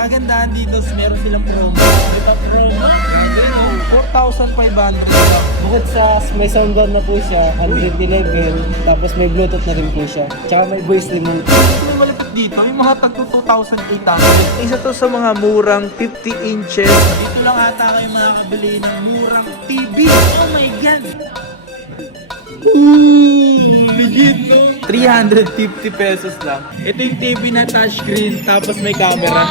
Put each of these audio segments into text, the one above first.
Kagandahan dito, meron silang promo. May pa-promo. 4,500 lang. Bukod sa may soundbar na po siya, Android 11, tapos may Bluetooth na rin po siya. Tsaka may voice remote. May malapit dito, may mga tagto 2,800. Isa to sa mga murang 50 inches. Dito lang ata kayo makakabili ng murang TV. Oh my God! Legit, no? 350 pesos lang. Ito yung TV na touchscreen, tapos may camera.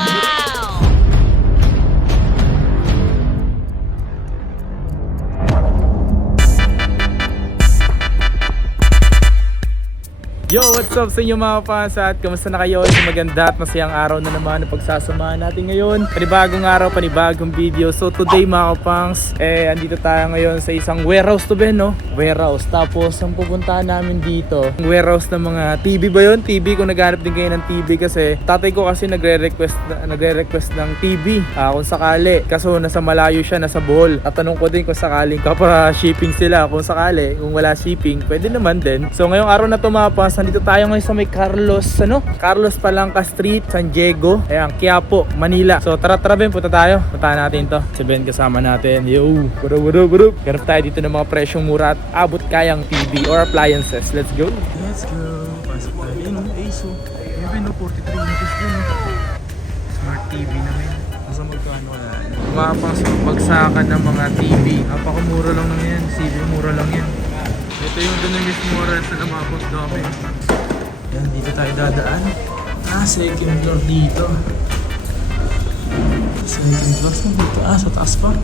Yo, what's up sa inyo mga fans at kamusta na kayo? Sa maganda at masayang araw na naman ang pagsasamahan natin ngayon. Panibagong araw, panibagong video. So today mga kapangs, andito tayo ngayon sa isang warehouse to Ben, no? Warehouse. Tapos ang pupuntahan namin dito, warehouse ng mga TV ba yun? TV, kung naghanap din kayo ng TV kasi tatay ko kasi nagre-request ng TV kung sakali. Kaso nasa malayo siya, nasa Bohol. Tatanong ko din kung sakaling kapara shipping sila. Kung sakali, kung wala shipping, pwede naman din. So ngayong araw na to mga fans, nandito tayo ngayon sa may Carlos Palanca Street, San Diego. Ayan, Quiapo, Manila. So tara Ben, punta tayo. Puntahan natin to. Si Ben kasama natin. Yo, what up? Ganap tayo dito ng mga presyong mura at abot kayang TV or appliances. Let's go. Pasok tayo. Yun, Aso. Maybe no 43 inches din. Smart TV namin. Nasa magkano wala. Kumapang sa bagsakan ng mga TV. Napakamura lang naman yan. CV, mura lang yan. Ito yung doon mismo oras na namapos dami. Yan, dito tayo dadaan. Second floor dito. Second floor, saan dito? Sa taas pa.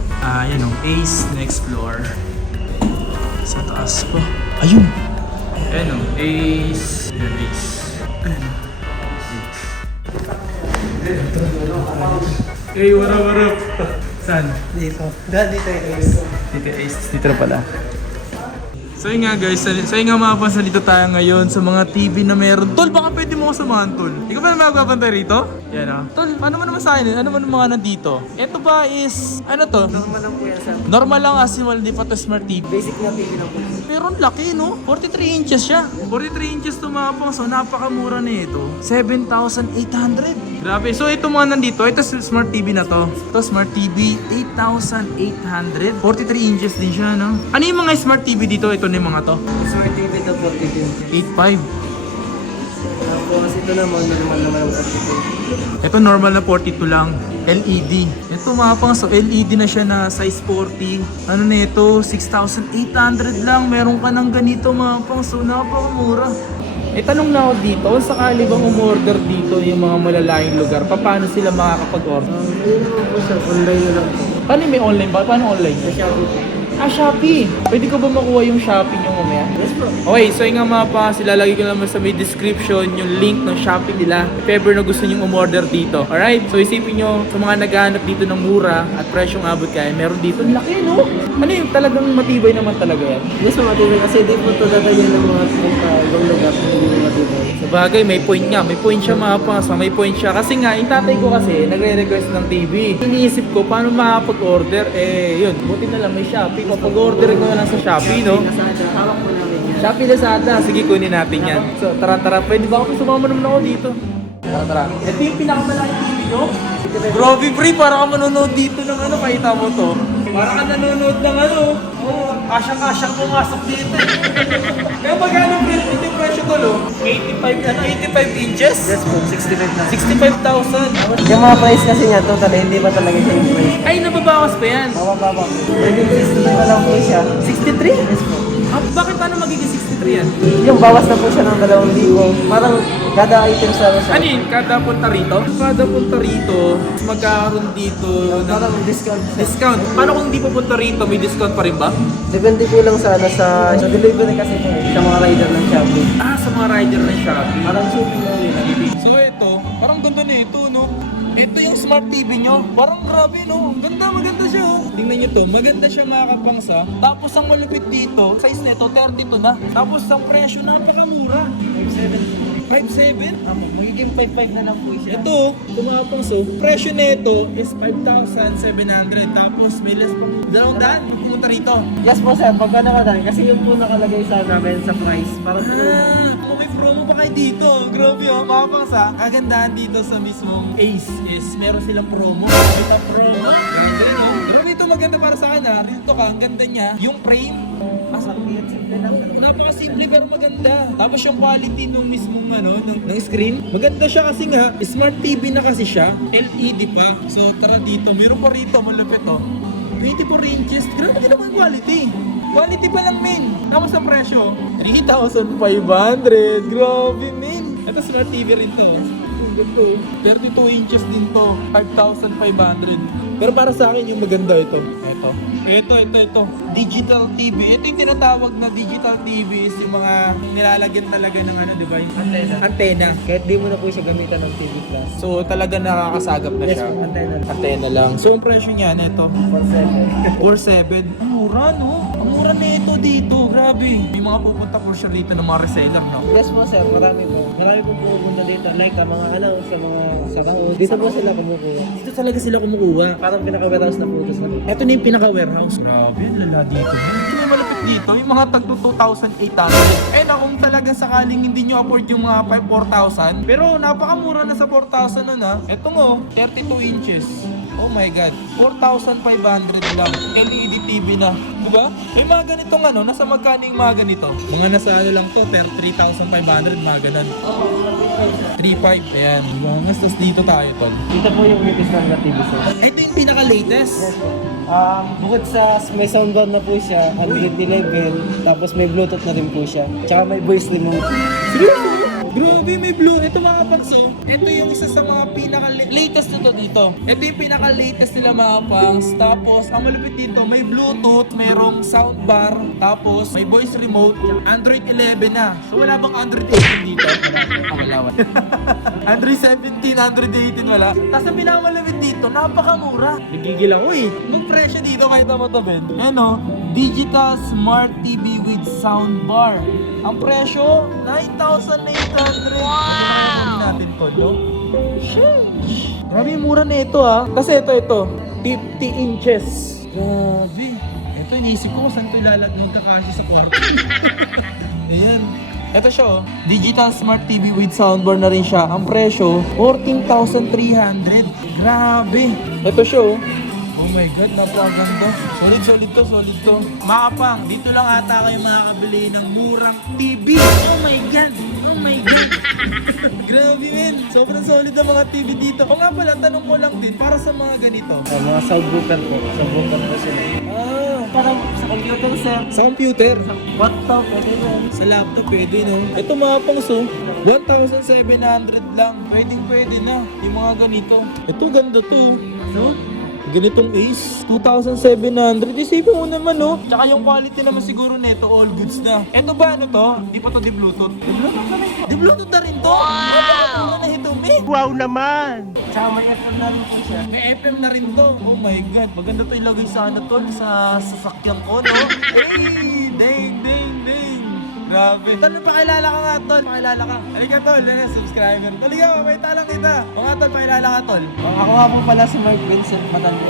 Yan o, Ace, next floor. Sa taas pa. Ayun! Ayan o, Ace. Yan, Ace. Ayan o. Hey, what up? Saan? Dito. Dito yung Ace. Dito Ace, dito na pala. So yun nga guys, mga fans, dito tayo ngayon sa mga TV na meron. Tol, baka pwede mo kasamahan, Tol. Ikaw ba na magpapantay rito? Yan o. Tol, ano man naman sa akin? Ano man mga nandito? Ito ba is, ano to? Normal lang po yan sa Normal lang kasi wala di pa to smart TV. basic na TV lang po. Pero ang laki, no? 43 inches siya. 43 inches to mga pang, so napakamura na ito. 7,800. Grabe. So ito mga nandito, ito smart TV na to. Ito smart TV, 8,800. 43 inches din siya, no? Ano yung mga smart TV dito? Ito na yung mga to. Smart TV ito 42. 8,500. Tapos ito naman, normal naman ang 42. Ito normal na 42 lang. LED. Ito mga pang, so LED na siya na size 40. Ano na ito? 6,800 lang. Meron ka ng ganito mga pang, so napakamura. Tanong na ako dito, kung sakali bang umorder dito yung mga malalaking lugar, paano sila makakapag-order? Ayun naman po siya, online na lang po. Paano may online ba? Paano online? Sa Shopee po. Shopee! Pwede ko ba makuha yung Shopee nyo mamaya? Yes po. Okay, so yung nga mga pa, silalagay ko naman sa may description yung link ng Shopee nila if ever na gusto nyo umorder dito. Alright? So isipin nyo, sa mga naghahanap dito ng mura at presyong abot kaya, meron dito. Ang laki, no? Ano yung talagang matibay naman talaga yan? Yes po, matibay kasi di po ito dadayan ng mga ibang lugar kung hindi mo matibay. Sa bagay, may point nga. May point siya mga pa. May point siya. Kasi nga, yung tatay ko kasi, nagre-request ng TV. Iniisip ko, paano makapag-order? Yun. Buti na lang may Shopee. Kapag-order ko na lang sa Shopee, no? Lazada, hawak po namin yan. Shopee Lazada. Sige, kunin natin yan. So, tara. Pwede ba ako sumama naman ako dito? Tara. Ito yung pinakamalaking TV ko. Grabe, pre. Para ka manonood dito ng ano. Pakita mo to. Para ka nanonood ng ano. Kasyang-kasyang pumasok dito. Kaya magkano yung presyo ko, lo? 85 inches? Yes po, 65 na. 65,000. Yung mga price kasi niya, totally, hindi pa talaga siya yung price. Ay, nababawas pa yan. Mababa po. Pwede 63 na lang po siya. 63? Yes po. Bakit paano magiging 63 yan? Yung bawas na po siya ng 2,000. Parang kada item sa siya. Ano yun? Kada punta rito? Kada punta rito, magkakaroon dito ng Parang discount siya. discount. Paano kung hindi pupunta rito, may discount pa rin ba? Depende po lang sa delivery kasi po sa mga rider ng Shopee. Sa mga rider ng Shopee. Parang shipping lang nila. So ito, parang ganda na ito, no? Ito yung smart TV nyo. Parang grabe, no? Maganda siya, oh. Tingnan nyo to, maganda siya mga kapangsa. Tapos ang malupit dito, size nito, 32 na. Tapos ang presyo, napakamura. 5,700. 5,700? Magiging 5,500 na lang po siya. Ito, kumapangso, presyo nito is 5,700. Tapos may less pang 200 kung pumunta rito. Yes po sir, pagka naman kasi yung po nakalagay sa namin sa price. Parang Kung may promo pa kayo dito. Grabe oh, mga pangs ha. Kagandahan dito sa mismong Ace is meron silang promo. Ito promo. Grabe no. Grabe ito maganda para sa akin ha. Dito ka, ang ganda niya. Yung frame, Simple lang. napaka-simple pero maganda. Tapos yung quality nung mismong ng screen, maganda siya kasi nga, smart TV na kasi siya, LED pa. So tara dito, meron pa rito, malupit oh. 24 inches, grabe din naman yung quality. Quality pa lang men. Tapos sa presyo, 3,500. Grabe men. Ito smart TV rin to. 32 inches din to, 5,500. Pero para sa akin yung maganda ito. Ito. Digital TV. Ito yung tinatawag na digital TV is yung mga nilalagyan talaga ng di ba? Antena. Kahit di mo na po siya gamitan ng TV Plus. So talaga nakakasagap na Yes siya. po, antena. Antena lang. So ang presyo niya nito, 4.7. 4,700. Ang mura no? Ang mura nito dito. Grabe. May mga pupunta po siya rito ng mga reseller no? Yes po sir, marami po. Marami po pupunta dito. Like mga sa mga sarao. Dito po sila kumukuha. Dito talaga sila kumukuha. Parang pinaka-warehouse na po ito sa dito. Ito na yung pinaka-warehouse. Grabe, ang lala dito. Ito yung malapit dito, yung mga tagto 2,800. Eh na kung talaga sakaling hindi nyo afford yung mga 4,000. Pero napakamura na sa 4,000 nun ha. Ito mo, 32 inches. Oh my God, 4,500 lang. LED TV na. Diba? May mga ganitong nasa magkano yung mga ganito? Mga nasa lang to, 3,500, mga ganan. 3,500, ayan. Mas tas dito tayo, tol. Dito po yung latest na TV sir. Ito yung pinaka-latest. Yes po. Bukod sa may soundbar na po siya, Android 11, tapos may Bluetooth na rin po siya. Tsaka may voice remote. Seryoso? Grabe, may blue. Ito mga pangs, ito yung isa sa mga pinaka-latest na to dito. Ito yung pinaka-latest nila mga pangs. Tapos, ang malupit dito, may Bluetooth, merong soundbar, tapos may voice remote, Android 11 na. So, wala bang Android 18 dito? Wala. Android 17, Android 18, wala. Tapos, ang pinakamalupit dito, napakamura. Nagigil ako eh. Mag-presyo dito kahit mo to, Ben. Ano? Digital Smart TV with soundbar. Ang presyo, 9,800. Wow! Natin to, no? Sheesh! Grabe yung mura na ito Kasi ito, 50 inches. Grabe. Ito, iniisip ko kung saan ito magkakasya sa kwarto. Ayan. Ito siya Digital Smart TV with soundbar na rin siya. Ang presyo, 14,300. Grabe. Ito siya Oh my God, napakaganda. Solid to. Makapang, dito lang ata kayo makakabili ng murang TV. Oh my God! Grabe men, sobrang solid ang mga TV dito. O nga pala, tanong ko lang din, para sa mga ganito. Mga subwoofer po. Subwoofer po sila. Parang sa computer sir. Sa computer, Laptop, pwede rin. sa laptop pwede no? Ito mga pangso, 1,700 lang. Pwede na, yung mga ganito. Ito ganda to. No? Ganitong Ace, 2,700. Isipin mo naman, no? Tsaka yung quality naman siguro nito, all goods na. Ito ba to? Di pa to di Bluetooth? Di Bluetooth na rin to? Wow! Na ito, man. Wow naman! Tsaka may FM na rin po siya. May FM na rin to. Oh my God. Maganda to ilagay sa tol, sa sasakyan ko, no? Hey! Ding! Grabe. Tol, pakilala ka nga, tol. Pakilala ka. Halika, tol. Subscriber. Tol, ikaw, may talang kita. Mga tol, pakilala ka, tol. Ako nga po pala si Mark Vincent Matanda.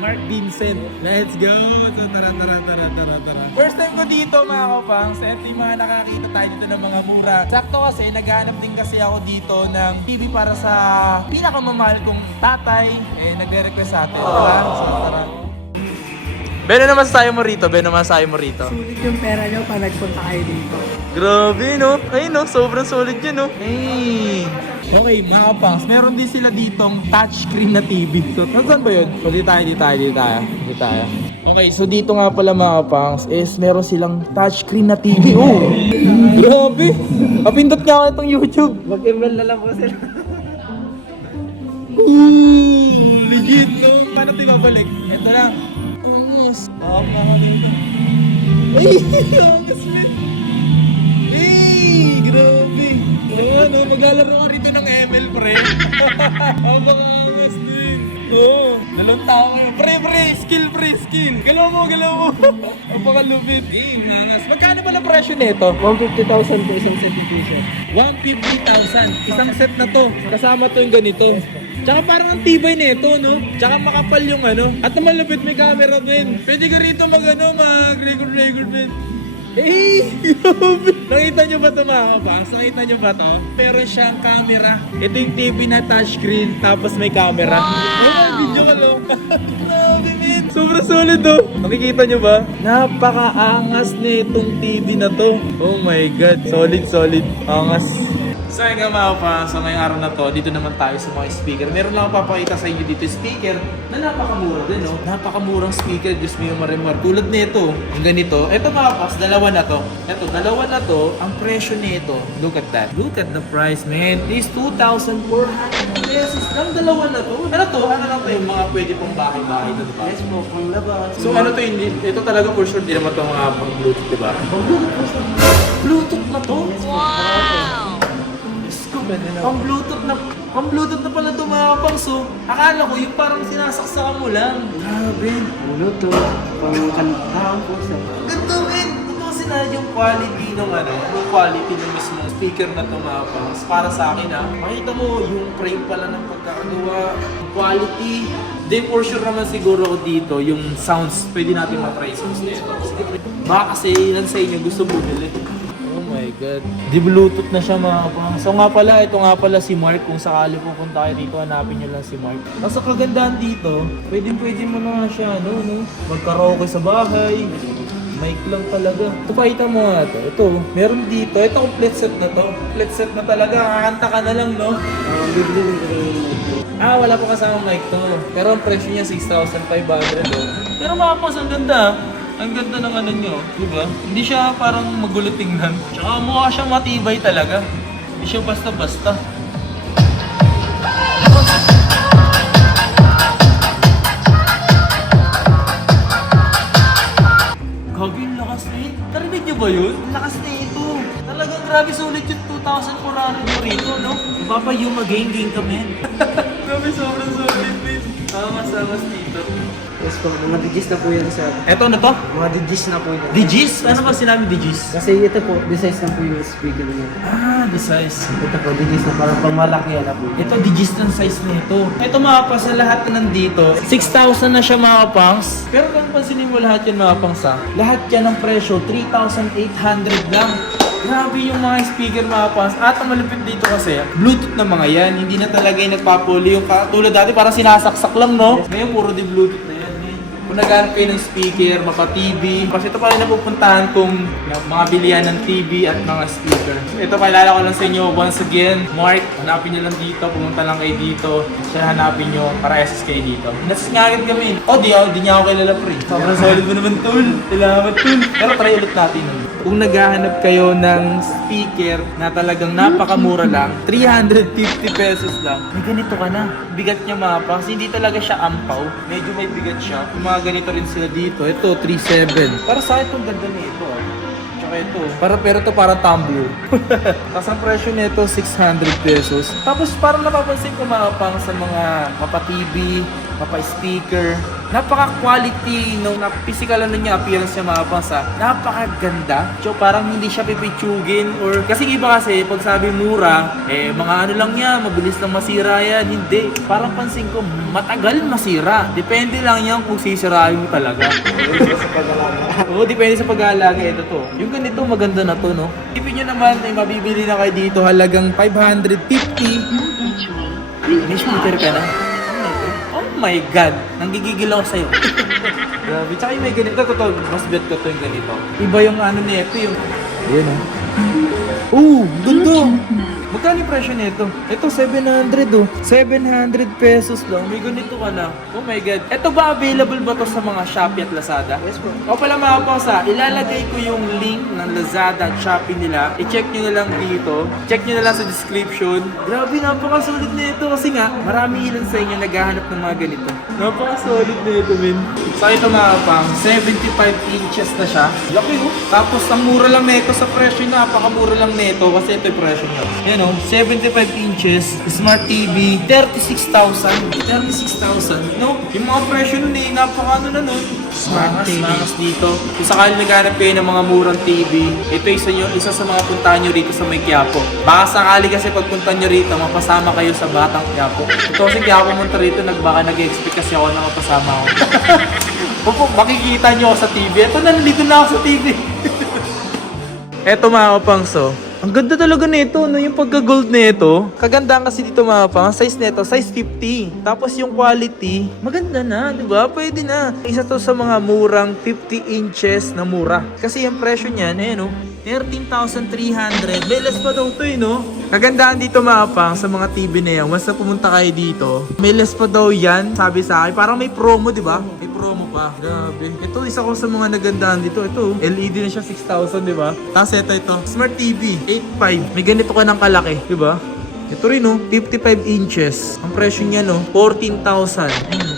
Mark Vincent. Let's go! So, tara. First time ko dito, mga kapangs. Ito yung mga nakakita tayo dito ng mga mura. Sakto kasi, naghahanap din kasi ako dito ng TV para sa pinakamamahal kong tatay. Nagre-request sa atin. Diba? So, tara. Beno naman sayo mo rito. Sulit yung pera nyo pag nagpunta kayo dito. Grabe, no? Ay, no? Sobrang solid yun, no? Hey! Okay, mga pangs, meron din sila ditong touchscreen na TV. So, saan ba yun? So, dito tayo. Okay, so dito nga pala mga pangs, is meron silang touchscreen na TV. Oh! Grabe! Kapindot nga ako itong YouTube. Mag-email na lang po sila. Ooh! Legit, no? Paano ito ibabalik? Ito lang. Angas. Ay! Angas, man! Hey! Grabe! Ayan, naglalaro ka rito ng ML, pre. Angas din. Oo. Nalunta ko yun. Pre, skill. Galaw mo. Napakalupit. Mangas. Magkano ba na presyo nito? 150,000 po isang set po siya. 150,000. Isang set na to. Kasama to yung ganito. Tsaka parang ang tibay nito, no? Tsaka makapal yung At malupit may camera din. Pwede ka rito mag-record din. Eh, grabe. Nakita nyo ba ito mga kapangs? Nakita nyo ba ito? Meron siyang camera. Ito yung TV na touchscreen, tapos may camera. Ay, video ka lo. Grabe, man. Sobrang solid oh. Nakikita nyo ba? Napakaangas na itong TV na to. Oh my God. Solid, solid. Angas. So yun nga mga kapangs, so ngayong araw na to, dito naman tayo sa mga speaker. Meron lang ako papakita sa inyo dito speaker na napakamura din, no? Napakamurang speaker, Diyos mo yung marimar. Tulad nito, yung ganito. Ito mga kapangs, dalawa na to. Ito, dalawa na to. Ang presyo nito, look at that. Look at the price, man. Is 2,400 pesos lang. Dalawa na to. Ano to? Ano lang to yung mga pwede pong bahay-bahay na, diba? Yes po, pang labas. So ano to yun? Ito talaga for sure, di naman to mga pang Bluetooth, diba? Pang Bluetooth po sir. Bluetooth na to? Wow! Ang Bluetooth na pala ito mga kapangso. Akala ko yung parang sinasaksakan mo lang. Grabe. Pang Bluetooth, pang kantahan po sir. Ganda men. Ito kasi na yung quality ng yung quality ng mismo speaker na ito mga kapangso. Para sa akin makita mo yung frame pala ng pagkakagawa. Quality. Then for sure naman siguro ako dito, yung sounds, pwede natin matry sounds nito. Baka kasi ilan sa inyo gusto bumili. Oh my God. Di Bluetooth na siya mga kapang. So nga pala, ito nga pala si Mark. Kung sakali pupunta kayo dito, hanapin nyo lang si Mark. Ang sa kagandahan dito, pwede mo na nga siya, magkaraoke sa bahay. Mic lang talaga. Ito, pakita mo nga ito. Ito, meron dito. Ito, complete set na to. Complete set na talaga. Kakanta ka na lang, no? Bibili ko rin yung Wala pa kasama mic to. Pero ang presyo niya 6,500, oh. Pero mga kapang, ang ganda. Ang ganda ng ano nyo, di ba? Hindi siya parang magulo tingnan. Tsaka mukha siyang matibay talaga. Hindi siya basta-basta. Gagi, yung lakas na yun. Narinig nyo ba yun? Ang lakas na ito. Talagang grabe sulit yung 2,400 mo rito, no? Papayuma gang ka, men. Grabe, sobrang sulit din. Angas dito. Yes po, mga digis na po yan sir. Eto na to? Mga digis na po yan. Digis? Ano ba sinabi digis? Kasi ito po, design na po yung speaker niya. The size. Ito po, digis na parang pangmalaki yan na po. Ito, digis ng size nito. Ito mga pa sa lahat na nandito, 6,000 na siya mga pangs. Pero kung pansinin mo lahat yan mga pangs lahat yan ng presyo, 3,800 lang. Grabe yung mga speaker mga pangs. At ang malupit dito kasi, Bluetooth na mga yan. Hindi na talaga yung nagpapuli. Yung katulad dati parang sinasaksak lang, no? Ngayon puro di Bluetooth na yan. Kung naghanap kayo ng speaker, mapa-TV, kasi ito pa rin napupuntahan kung mga bilihan ng TV at mga speaker. Ito paalala ko lang sa inyo, once again, Mark, hanapin nyo lang dito, pumunta lang kayo dito, siya hanapin nyo para SS kayo dito. Nasasngagad kami. Di niya ako kilala pre. Sobrang solid mo naman tol. Salamat tol. Pero try ulit natin. Kung naghahanap kayo ng speaker na talagang napakamura lang, 350 pesos lang, may ganito ka na. Bigat niya mapa, kasi hindi talaga siya ampaw. Medyo may bigat siya. Yung mga ganito rin sila dito. Ito, 3.7. Para sa akin itong ganda nito. Tsaka ito. Pero ito parang tumbler. Tapos ang presyo nito, 600 pesos. Tapos parang napapansin ko mga pang sa mga mapa-TV, mapa-speaker. Napaka-quality nung physical niya, appearance niya mga pang napakaganda. So parang hindi siya pipitsugin or kasi iba kasi pag sabi mura, mga ano lang yan, mabilis lang masira yan. Hindi. Parang pansin ko, matagal masira. Depende lang yan kung sisirain mo talaga. Oo, depende sa pag-aalaga. Ito to. Yung ganito, maganda na to, no? Tipin nyo naman, mabibili na kayo dito halagang 550. May speaker ka na. Oh my God! Nanggigigil ako sa'yo. Grabe. Tsaka yung may ganito, mas bet ko to yung ganito. Iba yung ano nito, yung... Ayan oh. Ganda! Magkano yung presyo nito? Ito, 700 oh. 700 pesos lang. May ganito ka na. Oh my God. Ito ba available ba to sa mga Shopee at Lazada? Yes po. O pala mga posa, ilalagay ko yung link ng Lazada at Shopee nila. I-check nyo na lang dito. Check nyo na lang sa description. Grabe, napakasulit na ito. Kasi nga, marami ilan sa inyo naghahanap ng mga ganito. Napakasulit na ito, min. So ito mga pang, 75 inches na siya. Laki oh. Tapos ang mura lang nito sa presyo niya. Napakamura lang nito kasi ito yung presyo niya. Yan oh, 75 inches, Smart TV, 36,000. 36,000. No? Yung mga presyo nun napaka ano na nun. Smart TV. Mangas dito. Kung sakali naghanap kayo ng mga murang TV, ito isa sa mga puntahan nyo rito sa may Quiapo. Baka sakali kasi pagpunta nyo rito, mapasama kayo sa Batang Quiapo. Ito kasi Quiapo munta rito, baka nag-expect kasi ako na mapasama ako. Opo, makikita nyo ako sa TV. Ito, nandito na ako sa TV. Eto mga kapangs, oh. Ang ganda talaga nito, no? Yung pagka-gold nito. Kagandaan kasi dito mga kapangs. Size nito, size 50. Tapos yung quality, maganda na, di ba? Pwede na. Isa to sa mga murang 50 inches na mura. Kasi yung presyo niyan, no? 13,300. May less pa daw to, no? Kagandaan dito mga kapangs sa mga TV na yan. Once na pumunta kayo dito, may less pa daw yan. Sabi sa akin, parang may promo, di ba? May promo pa. Grabe. Ito, isa ko sa mga nagandaan dito. Ito, LED na siya, 6,000, di ba? Tapos ito. Smart TV, 8.5. May ganito ka ng kalaki, di ba? Ito rin, no? 55 inches. Ang presyo niya, no? 14,000.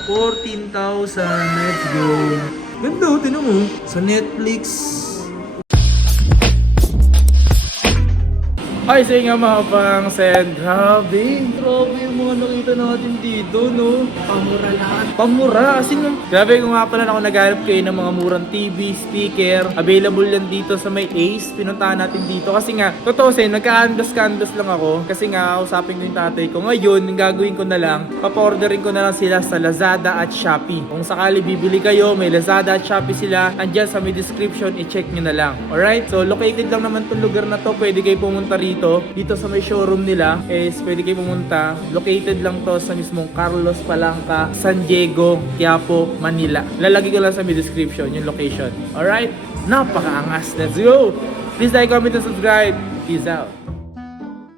14,000. Let's go. Ganda, tinan mo. Sa Netflix. Ay, say nga mga pangsen. Grabe yung mga nakita natin dito, no? Pamura lahat. Pamura, kasi grabe kung nga pala ako naghanap kayo ng mga murang TV, speaker. Available yan dito sa may Ace. Pinuntahan natin dito. Kasi nga, totoo sin, nagka-canvas lang ako. Kasi nga, usapin ko yung tatay ko. Ngayon, yung gagawin ko na lang, papa-orderin ko na lang sila sa Lazada at Shopee. Kung sakali bibili kayo, may Lazada at Shopee sila. Andyan sa may description, i-check nyo na lang. Alright? So, located lang naman itong lugar na to. Pwede kayo pumunta dito sa may showroom nila is pwede kayo pumunta. Located lang to sa mismong Carlos Palanca, San Diego, Quiapo, Manila. Lalagay ko lang sa may description yung location. Alright? Napakaangas. Let's go! Please like, comment, and subscribe. Peace out.